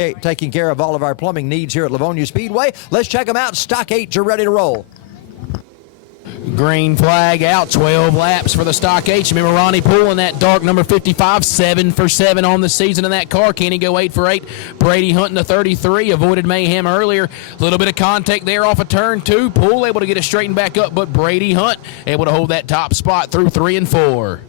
taking care of all of our plumbing needs here at Lavonia Speedway. Let's check them out. Stock 8s are ready to roll. Green flag out, 12 laps for the Stock H. Remember Ronnie Poole in that dark number 55, 7 for 7 on the season in that car. Can he go 8 for 8? Brady Hunt in the 33, avoided mayhem earlier. A little bit of contact there off of turn 2. Poole able to get it straightened back up, but Brady Hunt able to hold that top spot through 3 and 4.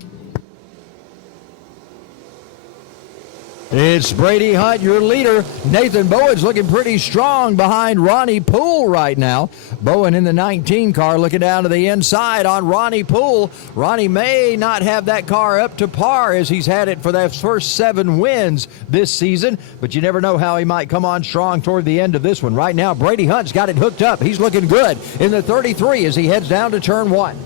It's Brady Hunt, your leader. Nathan Bowen's looking pretty strong behind Ronnie Poole right now. Bowen in the 19 car looking down to the inside on Ronnie Poole. Ronnie may not have that car up to par as he's had it for the first 7 wins this season, but you never know how he might come on strong toward the end of this one. Right now, Brady Hunt's got it hooked up. He's looking good in the 33 as he heads down to turn 1.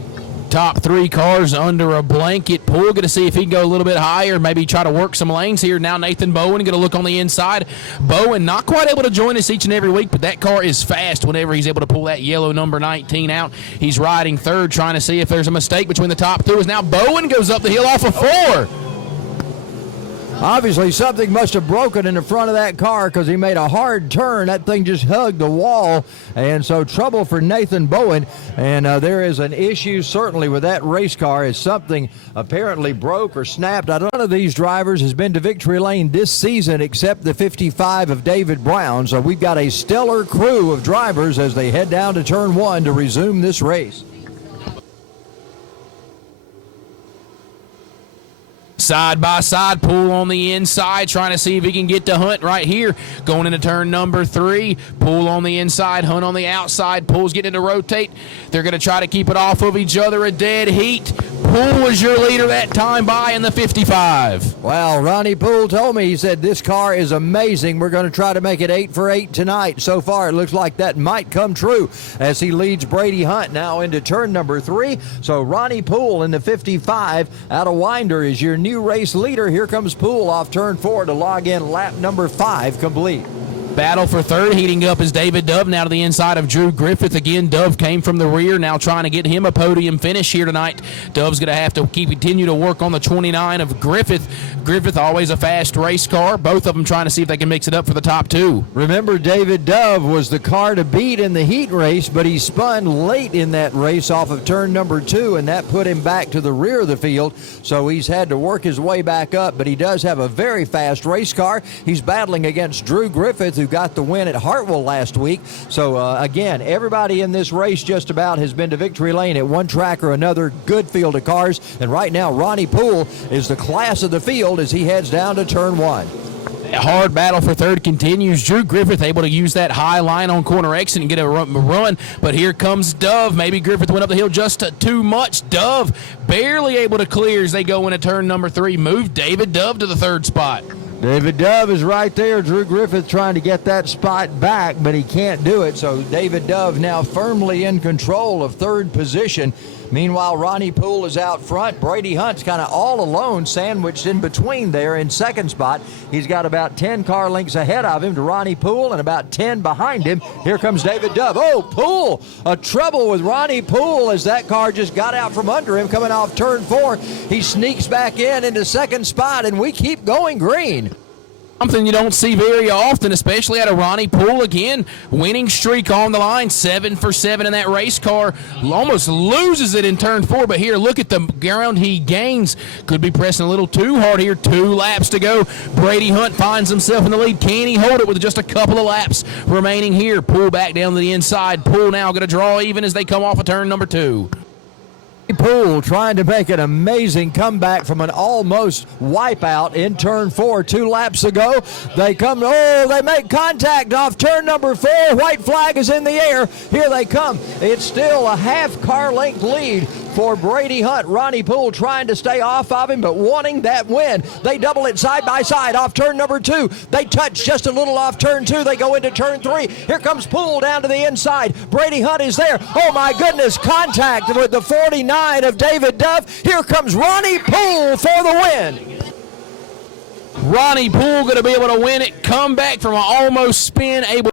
Top 3 cars under a blanket. Poole going to see if he can go a little bit higher, maybe try to work some lanes here. Now Nathan Bowen going to look on the inside. Bowen not quite able to join us each and every week, but that car is fast whenever he's able to pull that yellow number 19 out. He's riding third, trying to see if there's a mistake between the top 2. As now Bowen goes up the hill off of 4. Obviously, something must have broken in the front of that car because he made a hard turn. That thing just hugged the wall, and so trouble for Nathan Bowen. And there is an issue certainly with that race car as something apparently broke or snapped. None of these drivers has been to victory lane this season except the 55 of David Brown. So we've got a stellar crew of drivers as they head down to turn 1 to resume this race. Side by side, Poole on the inside, trying to see if he can get to Hunt right here. Going into turn number 3, Poole on the inside, Hunt on the outside. Poole's getting to rotate. They're going to try to keep it off of each other. A dead heat. Poole was your leader that time by in the 55. Well, Ronnie Poole told me, he said, this car is amazing. We're going to try to make it 8 for 8 tonight. So far, it looks like that might come true as he leads Brady Hunt now into turn number 3. So Ronnie Poole in the 55 out of Winder is your new race leader. Here comes Poole off turn 4 to log in lap number 5 complete. Battle for third, heating up is David Dove now to the inside of Drew Griffith. Again, Dove came from the rear, now trying to get him a podium finish here tonight. Dove's going to have to continue to work on the 29 of Griffith. Griffith, always a fast race car. Both of them trying to see if they can mix it up for the top 2. Remember, David Dove was the car to beat in the heat race, but he spun late in that race off of turn number 2, and that put him back to the rear of the field. So he's had to work his way back up, but he does have a very fast race car. He's battling against Drew Griffith, who got the win at Hartwell last week. So again, everybody in this race just about has been to victory lane at one track or another. Good field of cars, and right now Ronnie Poole is the class of the field as he heads down to turn 1. Hard battle for third continues. Drew Griffith able to use that high line on corner exit and get a run, but here comes Dove. Maybe Griffith went up the hill just too much. Dove barely able to clear as they go into turn number 3. Move David Dove to the 3rd spot. David Dove is right there. Drew Griffith trying to get that spot back, but he can't do it. So David Dove now firmly in control of 3rd position. Meanwhile, Ronnie Poole is out front. Brady Hunt's kind of all alone, sandwiched in between there in 2nd spot. He's got about 10 car lengths ahead of him to Ronnie Poole and about 10 behind him. Here comes David Dove. Oh, Poole, a trouble with Ronnie Poole as that car just got out from under him coming off turn 4. He sneaks back into 2nd spot, and we keep going green. Something you don't see very often, especially out of Ronnie Poole. Again, winning streak on the line, 7 for 7 in that race car. Almost loses it in turn 4, but here, look at the ground he gains. Could be pressing a little too hard here. 2 laps to go. Brady Hunt finds himself in the lead. Can he hold it with just a couple of laps remaining here? Poole back down to the inside. Poole now going to draw even as they come off of turn number 2. Poole trying to make an amazing comeback from an almost wipeout in turn 4 2 laps ago. They make contact off turn number 4. White flag is in the air. Here they come. It's still a half car length lead for Brady Hunt. Ronnie Poole trying to stay off of him, but wanting that win. They double it side by side off turn number 2. They touch just a little off turn 2. They go into turn 3. Here comes Poole down to the inside. Brady Hunt is there. Oh my goodness, contact with the 49 of David Dove. Here comes Ronnie Poole for the win. Ronnie Poole going to be able to win it. Come back from an almost spin, able